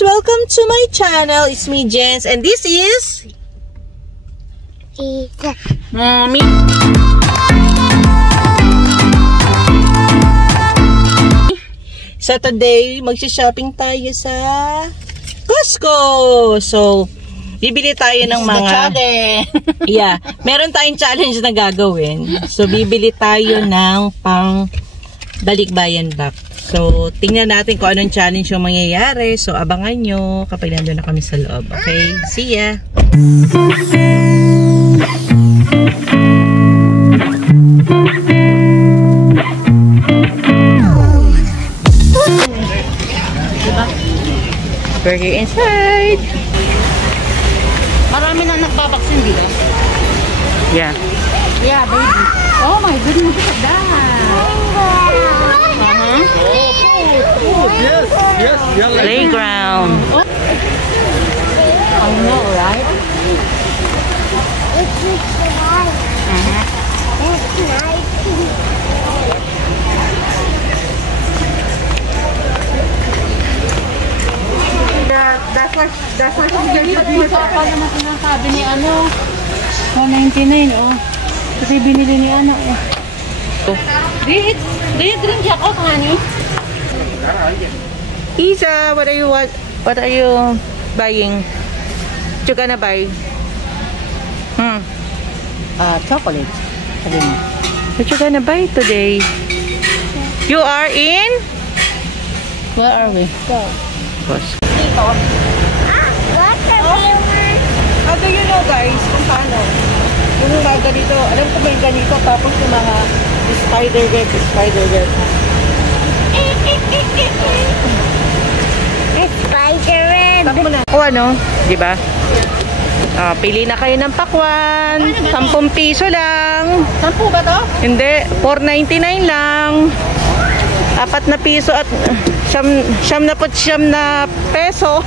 Welcome to my channel. It's me, Jens, and this is Mommy. So today, magsha-shopping tayo sa Costco. So, bibili tayo ng mga yeah, meron tayong challenge na gagawin. So, bibili tayo ng pang balikbayan box. So, tingnan natin kung anong challenge yung mangyayari. So, abangan nyo kapag nandun na kami sa loob. Okay? See ya! We're here inside. Marami na nagbabaksin dito. Yeah. Yeah, baby. Oh my goodness, look at that. Yes, yes, yeah, like Playground. I know, right? It's nice. It's nice. That's why she's getting it. Pa naman sinasabi ni ano, 199, oh. Kasi binili ni ano, eh. Do you drink Jacob, honey? Isa, what are you buying? What you gonna buy? Chocolate. What you gonna buy today? You are in? Where are we? Costco. Watermelon. How do you know, guys, kung paano? Yung mga ganito, alam ko may ganito, tapos yung mga spider web. It's Spider-Man. Tapos na. O ano, di ba? Pili na kayo ng pakwan. 10 piso lang. 10 ba to? Hindi, 4.99 lang. 4 na piso at siyam na peso.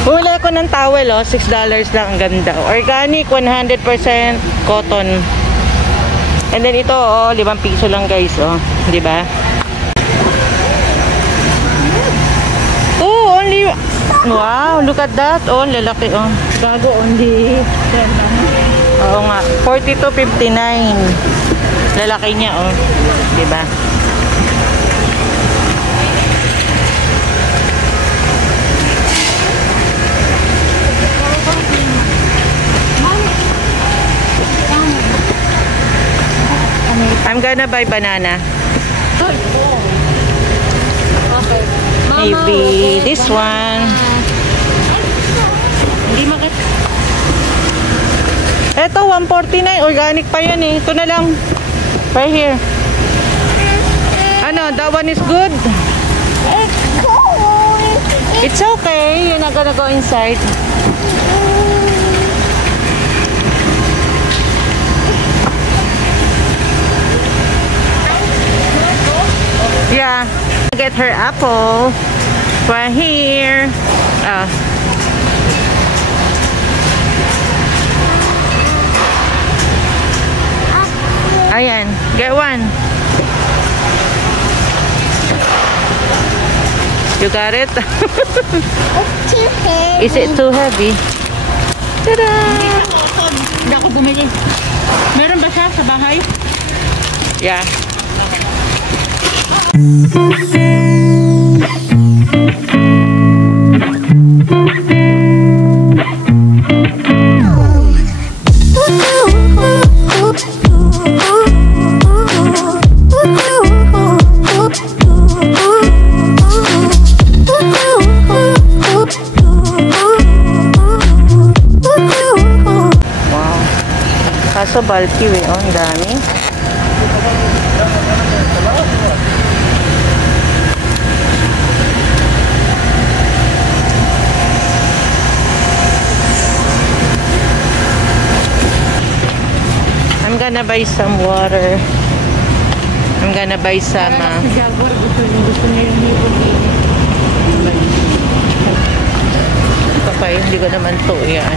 Bumili ako ng towel, oh, $6 lang, ang ganda. Organic, 100% cotton. And then ito, oh, 5 piso lang, guys, oh, di ba? Oh, only, wow, look at that, oh, lalaki, oh. Bago only. Oo nga, 42.59. Lalaki niya, oh, di ba? I'm gonna buy banana. Okay. Maybe this one. Hindi makit. Eto, 149. Organic pa yan eh. Ito na lang. Right here. Ano, that one is good? It's cold. It's okay. You're not gonna go inside. Yeah. Get her apple. Right here. Ayan. Get one. You got it? It's too heavy. Is it too heavy? Ta-da! Hindi ako bumili. Meron ba siya sa bahay? Yeah. Kaso bulky eh, oh, ang dami. gonna buy some water. I'm gonna buy some... Si Jaguar, gusto niya yung hipon din. Okay, hindi ko naman to yan.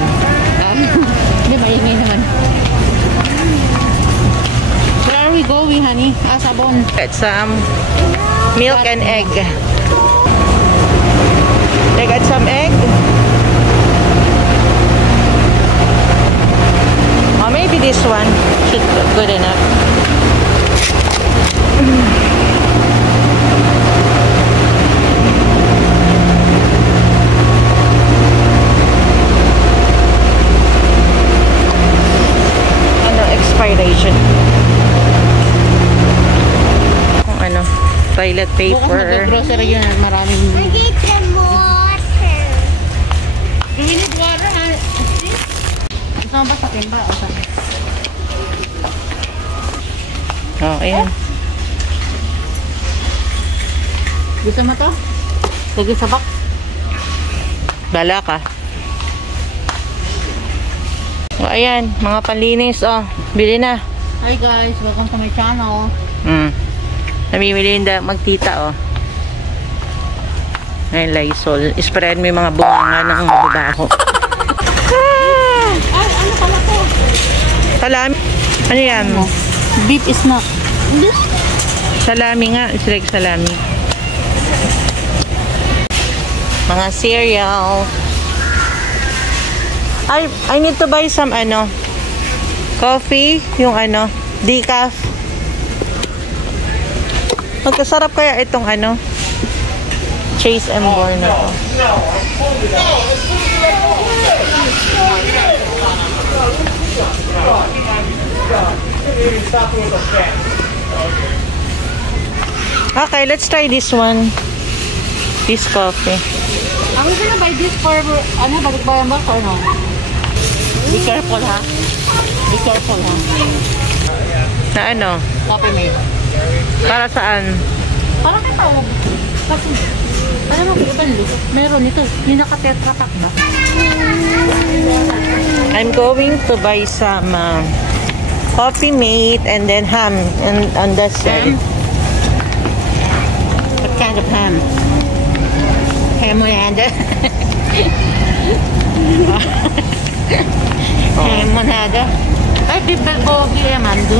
Hindi, maingay naman. Where are we going, honey? Sabon. Get some milk and egg. I got some egg. Or maybe this one should be good enough. Expiration. Kung ano, toilet paper. Bukas mag-grocery yun, maraming... I need some water. Do we need water, honey? Ito ba sa timba? O sa... Oh, ayan. Gusto mo to? Lagi sa box. Bala ka. Oh, ayan, mga panlinis. Oh, bili na. Hi guys, welcome to my channel. Namimili yung magtita, oh. Ayan, Lysol. Spread mo yung mga bunganga ng mababaho. Ay, ano pala to? Salami. Ano yan? Beef is not. Salami nga. It's like salami. Mga cereal. I need to buy some coffee, yung decaf. Magkasarap kaya itong Chase and Born na to. Okay, let's try this one. This coffee. Are we gonna buy this for, balikbayan box or no? Be careful, ha? Be careful, ha? Na Coffee mate. Para saan? Para kita, kasi, alam mo, ibang look. Meron ito. Yung naka-tetra pack ba? I'm going to buy some coffee mate and then ham and on the side. What kind of ham? Hemonada. Hemonada. Ay, bibel bogi mando.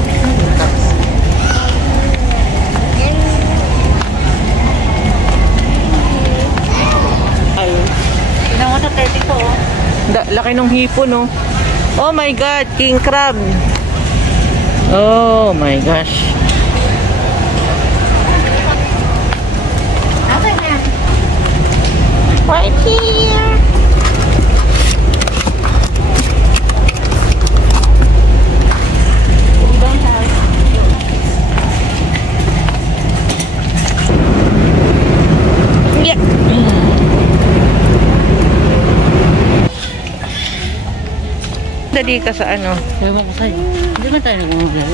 Ay. Tingnan mo sa 30 to, oh. Laki ng hipon, no? Oh my God, king crab. Oh my gosh. Okay na. Right here. We don't have. Yeah. Dali ka sa Ewan ko sa'yo. Hindi man tayo nag-uulay.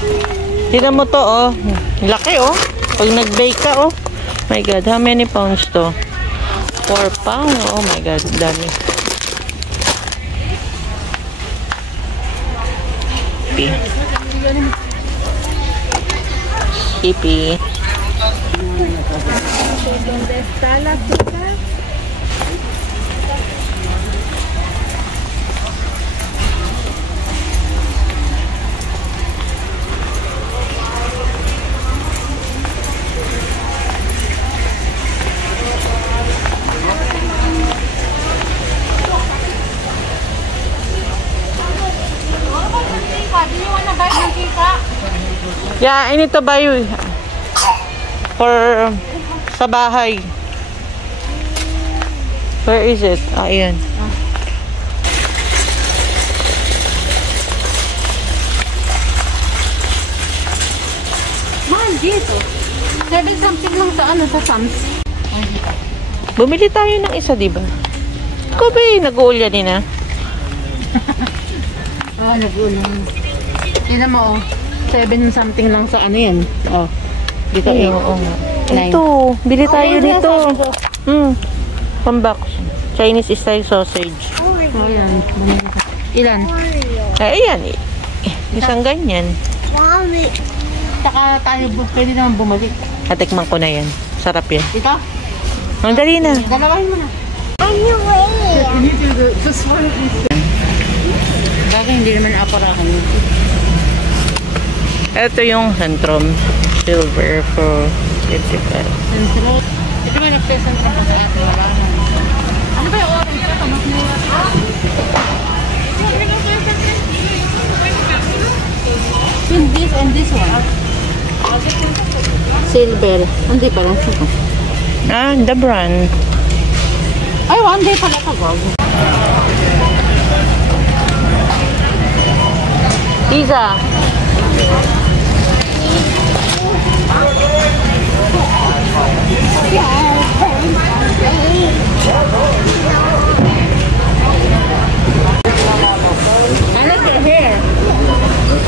Tignan mo to, oh. Laki, oh. Pag nag-bake ka, oh. My God, how many pounds to? 4 pounds? Oh my God, dami. Skippy. ¿Dónde está la azúcar? Do you wanna buy mantika? Yeah, I need to buy for sa bahay. Where is it? Ayan. Mahal dito. 7 something lang sa Sam's. Bumili tayo ng isa, diba? Kobe, nag-uulya din na. Oh, nag-ulang. Tignan mo, 7 something lang sa yan. Oh. Dito, Ay, 8. oo nga. 9. Ito, bili tayo dito. Pambak. Chinese style sausage. Oh, yan. Ilan? Ay, ayan. Isang ganyan. Mommy. Saka tayo, pwede naman bumalik. Natikman ko na yan. Sarap yan. Ito? Ang dali na. Dalawahin mo na. Anyway. Bagay, hindi naman aparakan yun. Ito yung Centrum Silver for 55. Sentro. Ito ba nagpe-sentro ko sa atin? Wala na. Ano ba yung orange? Ito, mas mura. Yung this and this one. Silver. Hindi pa lang. Ah, the brand. Ay, one day pala ito, Bob. Isa. I like your hair.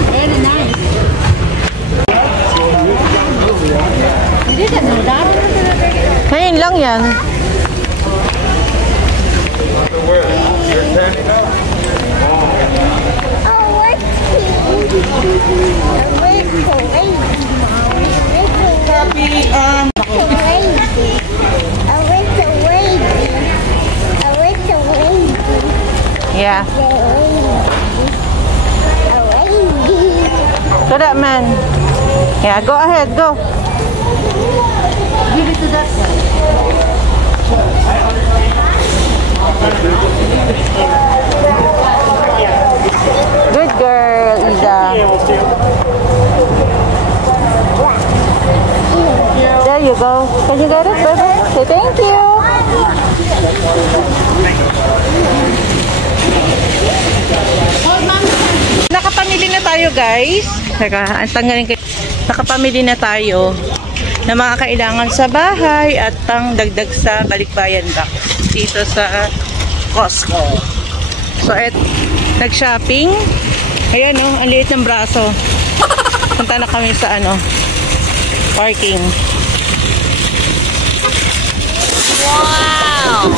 Very nice. You didn't know that? Ngayon lang yan. Oh, what's Yeah. So that man. Yeah, go ahead, go. Give it to that guy. Good girl, Isa. There you go. Can you get it, baby? Say thank you. Nakapamili na tayo, guys. Teka, tanggalin kayo. Nakapamili na tayo na mga kailangan sa bahay at pang dagdag sa balikbayan box dito sa Costco. So, nag-shopping. Ayan, oh, ang liit ng braso. Punta na kami sa parking. Wow!